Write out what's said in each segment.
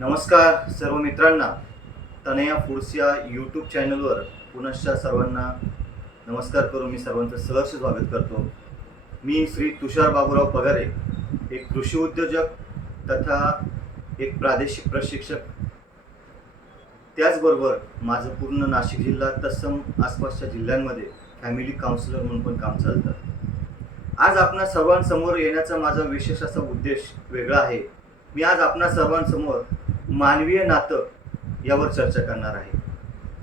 नमस्कार सर्व मित्रांना. तनया फूड्स या यूट्यूब चॅनलवर पुनश्च सर्वांना नमस्कार करून मी सर्वांचं सहर्ष स्वागत करतो. मी श्री तुषार बाबूराव पगारे एक कृषी उद्योजक तथा एक प्रादेशिक प्रशिक्षक. त्याचबरोबर माझं पूर्ण नाशिक जिल्हा तत्सम आसपासच्या जिल्ह्यांमध्ये फॅमिली काउन्सिलर म्हणून पण काम चालतं. आज आपणा सर्वांसमोर येण्याचा माझा विशेष असा उद्देश वेगळा आहे. मी आज आपणा सर्वांसमोर मानवीय नातं यावर चर्चा करणार आहे.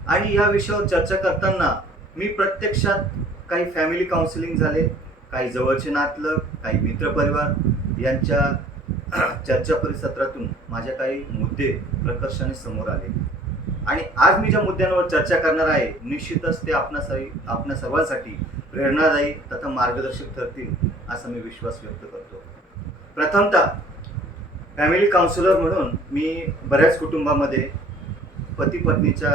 आणि या विषयावर चर्चा करताना मी प्रत्यक्षात काही फॅमिली काउन्सिलिंग झाले काही जवळचे नातलं काही मित्रपरिवार यांच्या चर्चा परिसत्रातून माझ्या काही मुद्दे प्रकर्षाने समोर आले. आणि आज मी ज्या मुद्द्यांवर चर्चा करणार आहे निश्चितच ते आपणासाठी आपणा सर्वांसाठी प्रेरणादायी तथा मार्गदर्शक ठरतील असा मी विश्वास व्यक्त करतो. प्रथमतः फॅमिली काउन्सिलर म्हणून मी बऱ्याच कुटुंबामध्ये पती पत्नीच्या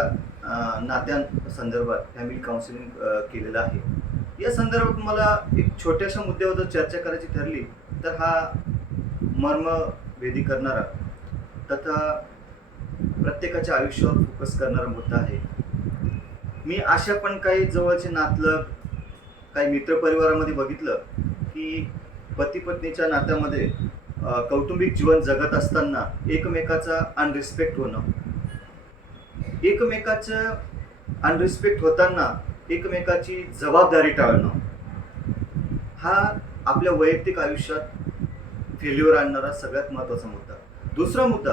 नात्यांसंदर्भात फॅमिली काउन्सिलिंग केलेलं आहे. या संदर्भात मला एक छोट्याशा मुद्द्यावर जर चर्चा करायची ठरली तर हा मर्मभेदी करणारा तथा प्रत्येकाच्या आयुष्यावर फोकस करणारा मुद्दा आहे. मी अशा पण काही जवळचे नातलं काही मित्रपरिवारामध्ये बघितलं की पती पत्नीच्या नात्यामध्ये कौटुंबिक जीवन जगत असताना एकमेकाचा अनरिस्पेक्ट होणं. एकमेकाचं अनरिस्पेक्ट होताना एकमेकाची जबाबदारी टाळणं. हा आपल्या वैयक्तिक आयुष्यात फेल्युअर आणणारा सगळ्यात महत्त्वाचा मुद्दा. दुसरा मुद्दा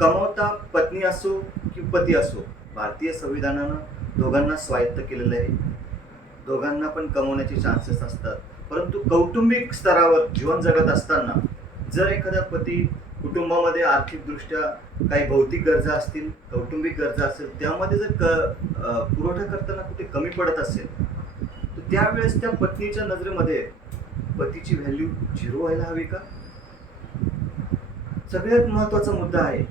कमवता पत्नी असो की पती असो भारतीय संविधानानं दोघांना स्वायत्त केलेलं आहे. दोघांना पण कमवण्याचे चान्सेस असतात. परंतु कौटुंबिक स्तरावर जीवन जगत असताना जर एखादा पती कुटुंबामध्ये आर्थिकदृष्ट्या काही भौतिक गरजा असतील कौटुंबिक गरजा असेल त्यामध्ये जर क पुरवठा करताना कुठे कमी पडत असेल तर त्यावेळेस त्या पत्नीच्या नजरेमध्ये पतीची व्हॅल्यू झिरो व्हायला हवी का? सगळ्यात महत्त्वाचा मुद्दा आहे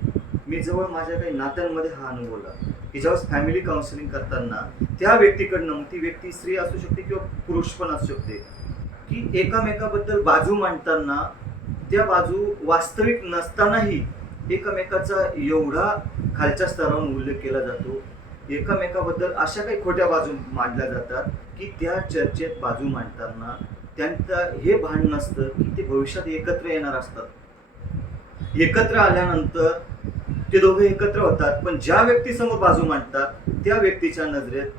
मी जवळ माझ्या काही नात्यांमध्ये हा अनुभवला की ज्यावेळेस फॅमिली काउन्सिलिंग करताना त्या व्यक्तीकडनं ती व्यक्ती स्त्री असू शकते किंवा पुरुष पण असू शकते की एकामेकाबद्दल बाजू मांडताना त्या बाजू वास्तविक नसतानाही एकमेकाचा एवढा खालच्या स्तरावरून उल्लेख केला जातो. एकमेकाबद्दल अशा काही खोट्या बाजू मांडल्या जातात की त्या चर्चेत बाजू मांडताना त्यांचं हे भान नसतं की ते भविष्यात एकत्र येणार असतात. एकत्र आल्यानंतर ते दोघे एकत्र होतात पण ज्या व्यक्तीसमोर बाजू मांडतात त्या व्यक्तीच्या नजरेत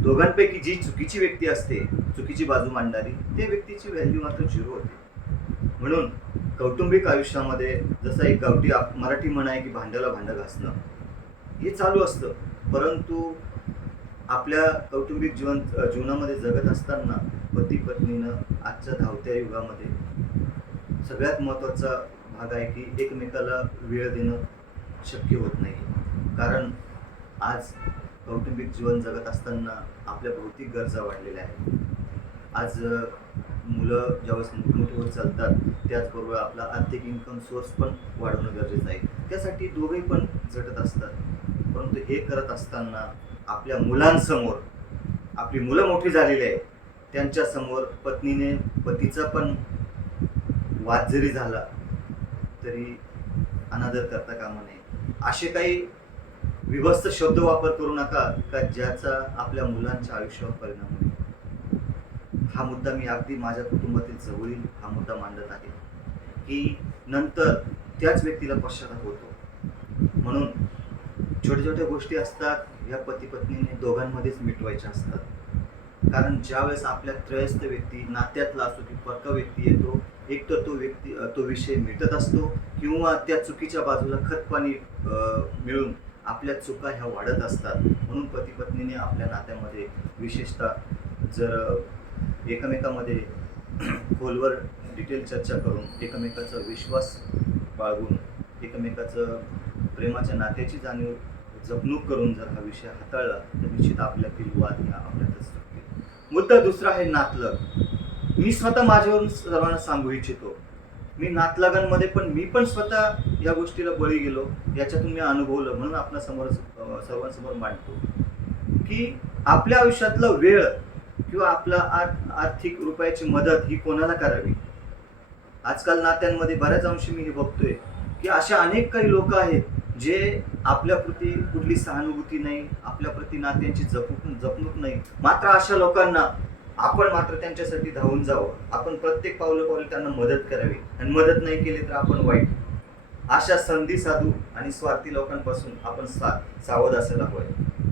दोघांपैकी जी चुकीची व्यक्ती असते चुकीची बाजू मांडणारी त्या व्यक्तीची व्हॅल्यू मात्र झिरो होते. म्हणून कौटुंबिक आयुष्यामध्ये जसं एक गावठी आप- मराठी म्हण आहे की भांड्याला भांडं घासणं हे चालू असतं. परंतु आपल्या कौटुंबिक जीवन जीवनामध्ये जगत असताना पती पत्नीनं आजच्या धावत्या युगामध्ये सगळ्यात महत्त्वाचा भाग आहे की एकमेकाला वेळ देणं शक्य होत नाही. कारण आज कौटुंबिक जीवन जगत असताना आपल्या भौतिक गरजा वाढलेल्या आहेत. आज मुलं ज्यावेळेस मोठमोठे होत चालतात त्याचबरोबर आपला आर्थिक इन्कम सोर्स पण वाढवणं गरजेचं आहे. त्यासाठी दोघेही पण झटत असतात. परंतु हे करत असताना आपल्या मुलांसमोर आपली मुलं मोठी झालेली आहे त्यांच्यासमोर पत्नीने पतीचा पण वाद जरी झाला तरी अनादर करता कामा नये. असे काही विभस्त शब्द वापर करू नका का ज्याचा आपल्या मुलांच्या आयुष्यावर परिणाम होईल? हा मुद्दा मी अगदी माझ्या कुटुंबातील जवळील हा मुद्दा मांडत आहे की नंतर त्याच व्यक्तीला पश्चाताप होतो. म्हणून छोट्या छोट्या गोष्टी असतात या पती पत्नीने दोघांमध्येच मिटवायच्या असतात. कारण ज्यावेळेस आपल्या त्रयस्थ व्यक्ती नात्यातला असो की परका व्यक्ती येतो एक तर तो व्यक्ती तो विषय मिटत असतो किंवा त्या चुकीच्या बाजूला खतपाणी मिळून आपल्या चुका ह्या वाढत असतात. म्हणून पतीपत्नीने आपल्या नात्यामध्ये विशेषतः जर एकमेकामध्ये खोलवर डिटेल चर्चा करून एकमेकाचा विश्वास बाळगून एकमेकाचं प्रेमाच्या नात्याची जाणीव जपणूक करून जर हा विषय हाताळला तर निश्चित आपल्यातील वाद ह्या आपल्यातच सुटतील. मुद्दा दुसरा आहे नातलग. मी स्वतः माझ्यावरून सर्वांना सांगू इच्छितो मी नातलगांमध्ये पण मी पण स्वतः या गोष्टीला बळी गेलो याच्यातून मी अनुभवलं म्हणून आपल्यासमोर सर्वांसमोर मांडतो. की आपल्या आयुष्यातला वेळ किंवा आपला आर्थिक रुपयाची मदत ही कोणाला करावी? आजकाल नात्यांमध्ये बऱ्याच अंशी मी हे बघतोय की अशा अनेक काही लोक आहेत जे आपल्याप्रती कुठली सहानुभूती नाही आपल्याप्रती नात्यांची जपणूक जपणूक नाही. मात्र अशा लोकांना आपण मात्र त्यांच्यासाठी धावून जावं. आपण प्रत्येक पावलं पावलं त्यांना मदत करावी. आणि मदत नाही केली तर आपण वाईट. अशा संधी साधू आणि स्वार्थी लोकांपासून आपण सा सावध असायला हवं.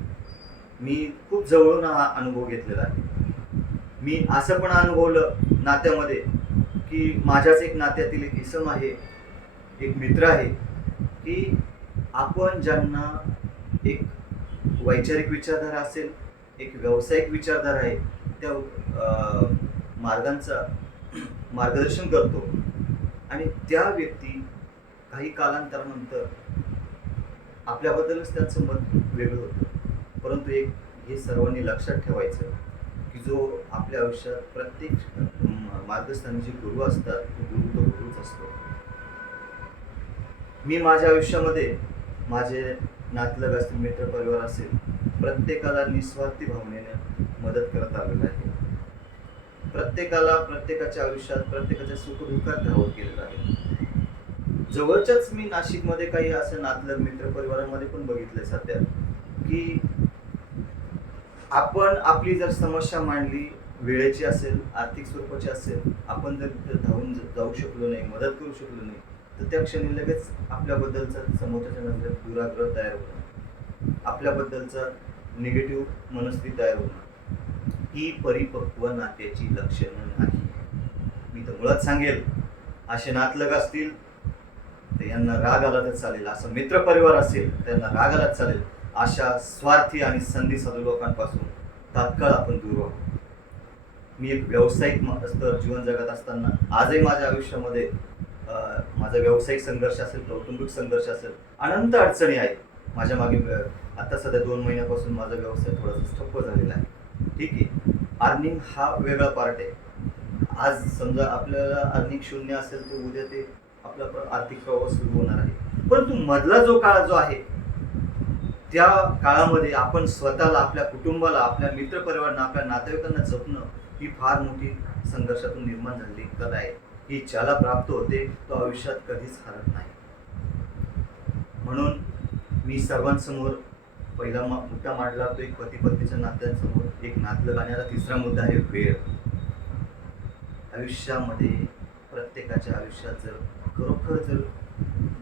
मी खूप जवळून हा अनुभव घेतलेला आहे. मी असं पण अनुभवलं नात्यामध्ये की माझ्याच एक नात्यातील एक इसम आहे एक मित्र आहे की आपण ज्यांना एक वैचारिक विचारधारा असेल एक व्यावसायिक विचारधारा आहे त्या अं, मार्गांचा मार्गदर्शन करतो. आणि त्या व्यक्ती काही कालांतरानंतर आपल्याबद्दलच त्यांचं मत वेगळं होतं. परंतु एक हे सर्वांनी लक्षात ठेवायचं की जो आपल्या आयुष्यात प्रत्येक मार्गस्थानी जे गुरु असतात तो गुरु तो गुरुच असतो. मी माझ्या आयुष्यामध्ये माझे नातलग असतील मित्र परिवार असेल प्रत्येकाला निस्वार्थी भावनेने मदत करत आलेलं आहे. प्रत्येकाला प्रत्येकाच्या आयुष्यात प्रत्येकाच्या सुखदुःखात धावत गेलेलं आहे. जवळच्याच मी नाशिकमध्ये काही असं नातलग मित्र परिवारामध्ये पण बघितलंय सध्या की आपण आपली जर समस्या मांडली वेळेची असेल आर्थिक स्वरूपाची असेल आपण जर धावून जाऊ शकलो नाही मदत करू शकलो नाही तर त्या क्षणी लगेच आपल्याबद्दलचा समोरच्या नजरेत दुराग्रह तयार होतो. आपल्याबद्दलचा निगेटिव्ह मनस्थिती तयार होणं ही परिपक्व नात्याची लक्षणं नाही. मी तर मुळात सांगेल असे नातलग असतील तर यांना राग आला तर चालेल. असं मित्र परिवार असेल त्यांना राग आला तर चालेल. अशा स्वार्थी आणि संधी साधू लोकांपासून तात्काळ आपण दूर व्हावं. मी एक व्यावसायिक स्तर जीवन जगत असताना आजही माझ्या आयुष्यामध्ये अं, माझा व्यावसायिक संघर्ष असेल कौटुंबिक संघर्ष असेल अनंत अडचणी आहेत. माझ्या मागे आता सध्या दोन महिन्यापासून माझा व्यवसाय थोडासा ठप्प झालेला आहे. ठीक आहे. अर्निंग हा वेगळा पार्ट आहे. आज समजा आपल्याला अर्निंग शून्य असेल तर उद्या ते आपला आर्थिक प्रवाह सुरू होणार आहे. परंतु मधला जो काळ जो आहे त्या काळामध्ये आपण स्वतःला आपल्या कुटुंबाला आपल्या मित्रपरिवारांना आपल्या नातेवाईकांना जपणं ही फार मोठी संघर्षातून निर्माण झालेली कला आहे. ही ज्याला प्राप्त होते तो आयुष्यात कधीच हरत नाही. म्हणून मी सर्वांसमोर पहिला मा- मुद्दा मांडला तो एक पती पत्नीच्या नात्यांसमोर एक नातलं गाण्याचा तिसरा मुद्दा आहे वेळ. आयुष्यामध्ये प्रत्येकाच्या आयुष्यात जर खरोखर जर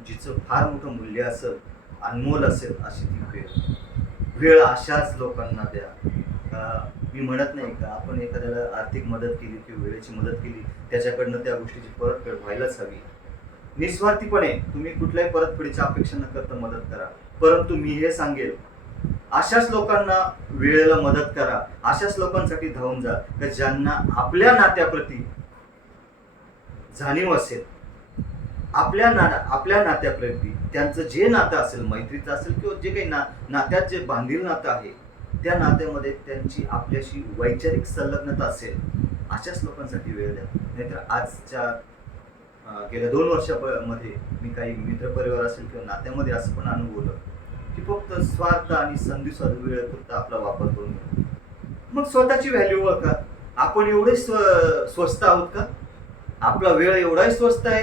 जिचं फार मोठं मूल्य असेल अनमोल असेल अशी ती वेळ. वेळ अशाच लोकांना द्या. मी म्हणत नाही का आपण एखाद्याला आर्थिक मदत केली किंवा वेळेची मदत केली त्याच्याकडनं त्या गोष्टीची परतफेड व्हायलाच हवी. निस्वार्थीपणे तुम्ही कुठल्याही परतफेडीची अपेक्षा न करता मदत करा. परंतु मी हे सांगेल अशाच लोकांना वेळेला मदत करा अशाच लोकांसाठी धावून जा का ज्यांना आपल्या नात्याप्रती जाणीव असेल आपल्या ना आपल्या नात्याप्रती त्यांचं जे नातं असेल मैत्रीचं असेल किंवा जे काही ना नात्यात जे बांधील नातं आहे त्या नात्यामध्ये त्यांची आपल्याशी वैचारिक संलग्नता असेल अशाच लोकांसाठी वेळ द्या. नाहीतर आजच्या गेल्या दोन वर्षामध्ये मी काही मित्रपरिवार असेल किंवा नात्यामध्ये असं पण अनुभवलं फक्त स्वार्थ आणि संधी साधू वेळ आपला वापर करून घेतो. मग स्वतःची व्हॅल्यू ओळखा. आपण एवढे स्व स्वस्त आहोत का? आपला वेळ एवढाही स्वस्त आहे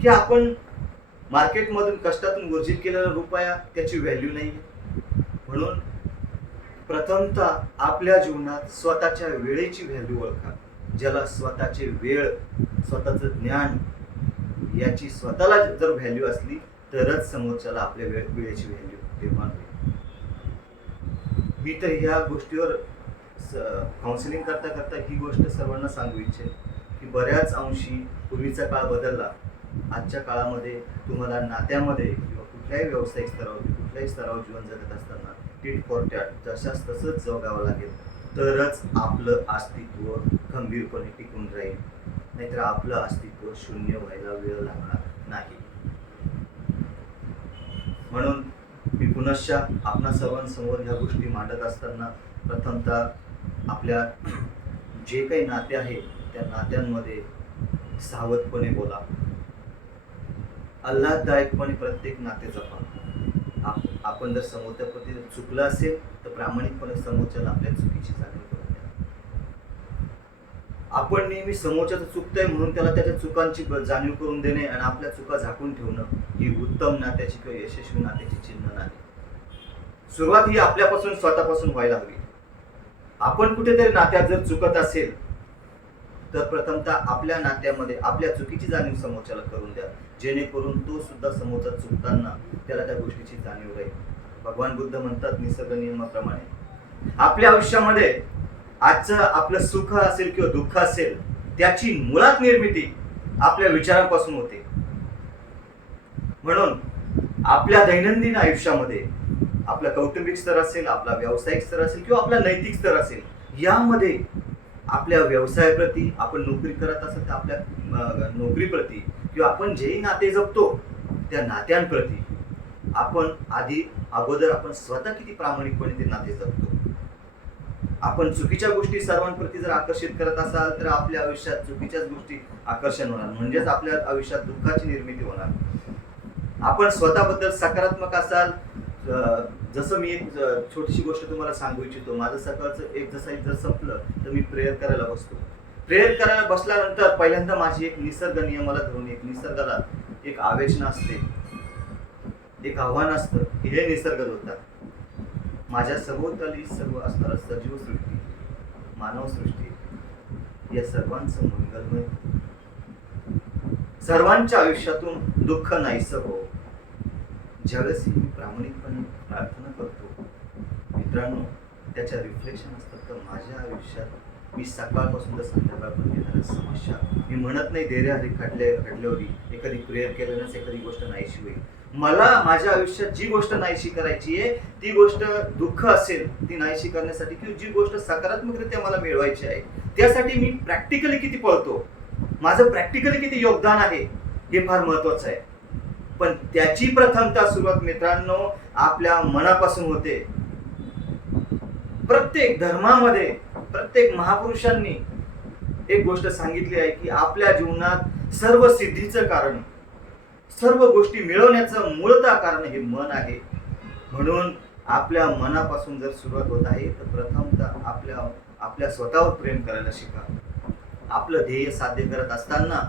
की आपण मार्केटमधून कष्टातून वर्जित केलेला रुपया त्याची व्हॅल्यू नाही. म्हणून प्रथमतः आपल्या जीवनात स्वतःच्या वेळेची व्हॅल्यू ओळखा. ज्याला स्वतःचे वेळ स्वतःचं ज्ञान याची स्वतःला जर व्हॅल्यू असली तरच समोरच्याला आपल्या वेळ वेळेची व्हॅल्यू निर्माण होईल मी तर ह्या गोष्टीवर काउन्सिलिंग करता करता ही गोष्ट सर्वांना सांगू इच्छेन की बऱ्याच अंशी पूर्वीचा काळ बदलला. आजच्या काळामध्ये तुम्हाला नात्यामध्ये किंवा कुठल्याही व्यावसायिक स्तरावर कुठल्याही स्तरावर जीवन जगत असताना टीट फॉर टॅट जशाच तसंच जगावं लागेल. तरच आपलं अस्तित्व खंबीरपणे टिकून राहील. नाहीतर आपलं अस्तित्व शून्य व्हायला वेळ लागणार नाही. म्हणून पुनश्च आपणा सर्वांसमोर ह्या गोष्टी मांडत असताना प्रथमतः आपल्या जे काही नाते आहे त्या नात्यांमध्ये सावधपणे बोला. आल्हाददायकपणे प्रत्येक नाते जपा. आपण जर समोरच्या प्रती चुकलं असेल तर प्रामाणिकपणे समोरच्याला आपल्या चुकीची जाणीव करून द्या. आपण नेहमी समोरच्याचं चुकतंय म्हणून त्याला त्याच्या चुकांची जाणीव करून देणे आणि आपल्या चुका झाकून ठेवणं ही उत्तम नात्याची किंवा यशस्वी नात्याची चिन्ह नाही. सुरुवात ही आपल्यापासून स्वतःपासून व्हायला हवी. आपण कुठेतरी नात्यात जर चुकत असेल तर प्रथमतः आपल्या नात्यामध्ये आपल्या चुकीची जाणीव समोरच्याला करून द्या. जेणेकरून तो सुद्धा समोरचा चुकताना त्याला त्या गोष्टीची जाणीव राहील. भगवान बुद्ध म्हणतात निसर्ग नियमाप्रमाणे. आपल्या आयुष्यामध्ये आजचं आपलं सुख असेल किंवा दुःख असेल त्याची मुळात निर्मिती आपल्या विचारांपासून होते. म्हणून आपल्या दैनंदिन आयुष्यामध्ये आपला कौटुंबिक स्तर असेल आपला व्यावसायिक स्तर असेल किंवा आपला नैतिक स्तर असेल यामध्ये आपल्या व्यवसायाप्रती आपण नोकरी करत असेल तर आपल्या नोकरीप्रती किंवा आपण जेही नाते जपतो त्या नात्यांप्रती आपण आधी अगोदर आपण स्वतः किती प्रामाणिकपणे ते नाते जपतो. आपण चुकीच्या गोष्टी सर्वांप्रती जर आकर्षित करत असाल तर आपल्या आयुष्यात चुकीच्याच गोष्टी आकर्षण होणार. म्हणजेच आपल्या आयुष्यात दुःखाची निर्मिती होणार. आपण स्वतःबद्दल सकारात्मक असाल जसं मी एक छोटीशी गोष्ट तुम्हाला सांगू इच्छितो. माझं सकाळचं एक जसं जर संपलं तर मी प्रेयर करायला बसतो. प्रेयर करायला बसल्यानंतर पहिल्यांदा माझी एक निसर्ग नियमाला धरून एक निसर्गाला एक आवेचना असते. एक आव्हान असतं की हे निसर्ग होता माझ्या सभोवताली सर्व असणारा सजीव सृष्टी मानव सृष्टी या सर्वांचं मंगलमय. सर्वांच्या आयुष्यातून दुःख नाहीसं हो. जगसी प्रामाणिकपणे प्रार्थना करतो. मित्रांनो त्याच्या रिफ्लेक्शन असतात तर माझ्या आयुष्यात मी सकाळपासून तर संध्याकाळपर्यंत येणाऱ्या समस्या. मी म्हणत नाही देरे हरी खटले खटल्यावरी एखादी प्रेयर केल्यानंच एखादी गोष्ट नाहीशी होईल. मला माझ्या आयुष्यात जी गोष्ट नाहीशी करायची आहे ती गोष्ट दुःख असेल ती नाहीशी करण्यासाठी किंवा जी गोष्ट सकारात्मकरित्या मला मिळवायची आहे त्यासाठी मी प्रॅक्टिकली किती पळतो? माझं प्रॅक्टिकली किती योगदान आहे हे फार महत्वाचं आहे. पण त्याची प्रथमता सुरुवात मित्रांनो आपल्या मनापासून होते. प्रत्येक धर्मामध्ये प्रत्येक महापुरुषांनी एक गोष्ट सांगितली आहे की आपल्या जीवनात सर्व सिद्धीचं कारण सर्व गोष्टी मिळवण्याचं मूळतः कारण हे मन आहे. म्हणून आपल्या मनापासून जर सुरुवात होत आहे तर प्रथमतः आपल्या आपल्या स्वतःवर प्रेम करायला शिका. आपलं ध्येय साध्य करत असताना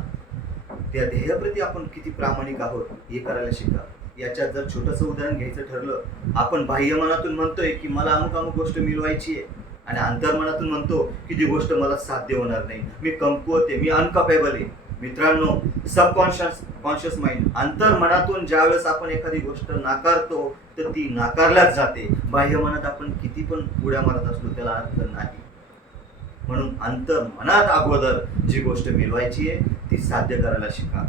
त्या ध्येयाप्रती आपण किती प्रामाणिक आहोत हे करायला शिका. याच्यात जर छोटंसं उदाहरण घ्यायचं ठरलं आपण बाह्य मनातून म्हणतोय की मला अमुक अमुक गोष्ट मिळवायची आहे. आणि अंतर्मनातून म्हणतो की ती गोष्ट मला साध्य होणार नाही. मी कमकुवत आहे मी अनकपेबल आहे. मित्रांनो सबकॉन्शियस कॉन्शियस माइंड अंतर्मनातून ज्यावेळेस आपण एखादी गोष्ट नाकारतो तर ती नाकारल्याच जाते. बाह्य मनात आपण किती पण उड्या मारत असतो त्याला अर्थ नाही. म्हणून अंतर मनात अगोदर जी गोष्ट मिळवायची आहे ती साध्य करायला शिका.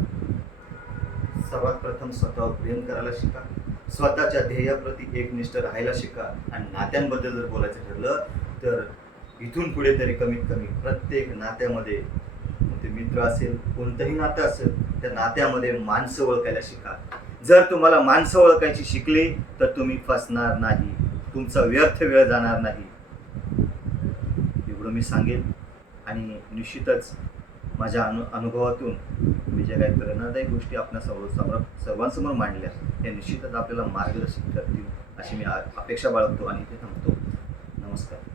सर्वात प्रथम स्वतःवर प्रेम करायला शिका. स्वतःच्या ध्येयाप्रती एकनिष्ठ राहायला शिका. आणि नात्यांबद्दल जर बोलायचं ठरलं तर इथून पुढे तरी कमीत कमी प्रत्येक नात्यामध्ये ते मित्र असेल कोणतंही नातं असेल त्या नात्यामध्ये माणसं ओळखायला शिका. जर तुम्हाला माणसं ओळखायची शिकली तर तुम्ही फसणार नाही. तुमचा व्यर्थ वेळ जाणार नाही. एवढं मी सांगेन आणि निश्चितच माझ्या अनु अनुभवातून मी ज्या काही प्रेरणादायी गोष्टी आपल्या सर्व समोर सर्वांसमोर मांडल्या त्या निश्चितच आपल्याला मार्गदर्शन करतील अशी मी आ- अपेक्षा बाळगतो आणि इथे थांबतो. नमस्कार.